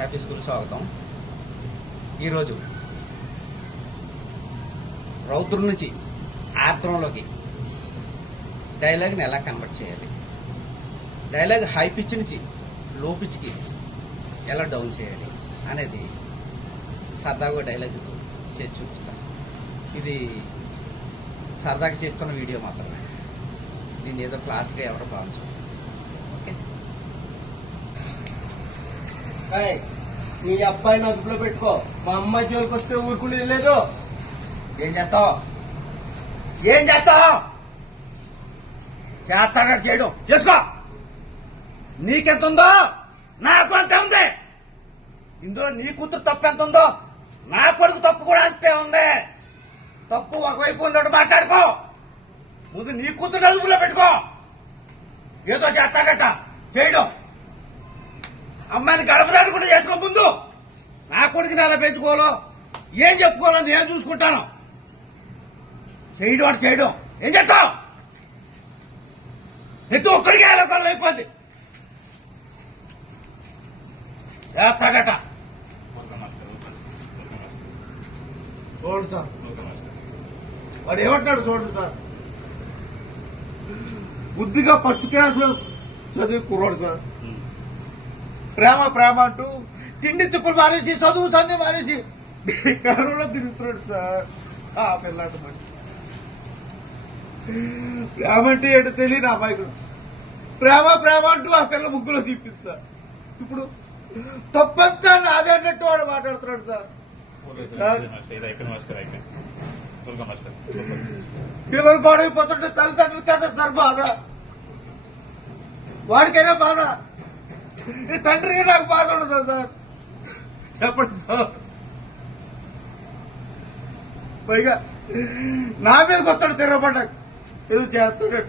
Happy school స్వాగతం ఈరోజు రౌద్రం నుంచి ఆర్ద్రంలోకి డైలాగ్ని ఎలా కన్వర్ట్ చేయాలి? డైలాగ్ హై పిచ్ నుంచి లో పిచ్కి ఎలా డౌన్ చేయాలి అనేది సరదాగా డైలాగ్ చేసి చూపిస్తాను ఇది సరదాగా చేస్తున్న వీడియో మాత్రమే. దీన్ని ఏదో క్లాస్గా ఎవరు భావించారు. ఏయ్, నీ అబ్బాయిని అదుపులో పెట్టుకో. మా అమ్మాయి జోలికి వస్తే ఊరుకునేది లేదు. ఏం చేస్తావు? ఏం చేస్తావు? చేస్తాడ చేయడం. చేసుకో. నీకెంత ఉందో నాకు అంతే ఉంది ఇందులో నీ కూతురు తప్పు ఎంత ఉందో నా కొడుకు తప్పు కూడా అంతే ఉంది. తప్పు ఒకవైపు ఉన్నట్టు మాట్లాడుకో. ముందు నీ కూతురు అదుపులో పెట్టుకో. ఏదో చేస్తాడట చేయడం. అమ్మాయిని గడపడానికి కూడా చేసుకో ముందు. నా కొడుకుని ఎలా పెంచుకోవాలో ఏం చెప్పుకోవాలో నేను చూసుకుంటాను. చేయడం అంటే చేయడం. ఏం చెప్తావు ఎత్తు ఒక్కడికి ఏలకొల్లు అయిపోద్ది. చేస్తాడట చూడండి సార్. వాడు ఏమంటున్నాడు చూడండి సార్. బుద్ధిగా ఫస్ట్ క్లాస్ చదివి కుర్రాడు సార్. ప్రేమ ప్రేమ అంటూ తిండి తిప్పులు మానేసి చదువు సంధి మానేసి కరువులో తిరుగుతున్నాడు సార్. ఆ పిల్లాడు ప్రేమ అంటే ఏంటో తెలియదు అమ్మాయికు ప్రేమ ప్రేమ అంటూ ఆ పిల్ల ముగ్గులో తిప్పింది సార్. ఇప్పుడు తప్పంతా నాదే అన్నట్టు వాడు మాట్లాడుతున్నాడు సార్. పిల్లలు పాడైపోతుంటే తల్లిదండ్రులు కదా సార్ బాధ. వాడికైనా బాధ. ఈ తండ్రికి నాకు బాధ ఉండదా సార్. చెప్పండి సార్. పైగా నా మీద కొత్తాడు తిరగబడ్డా ఏదో చేస్తాడట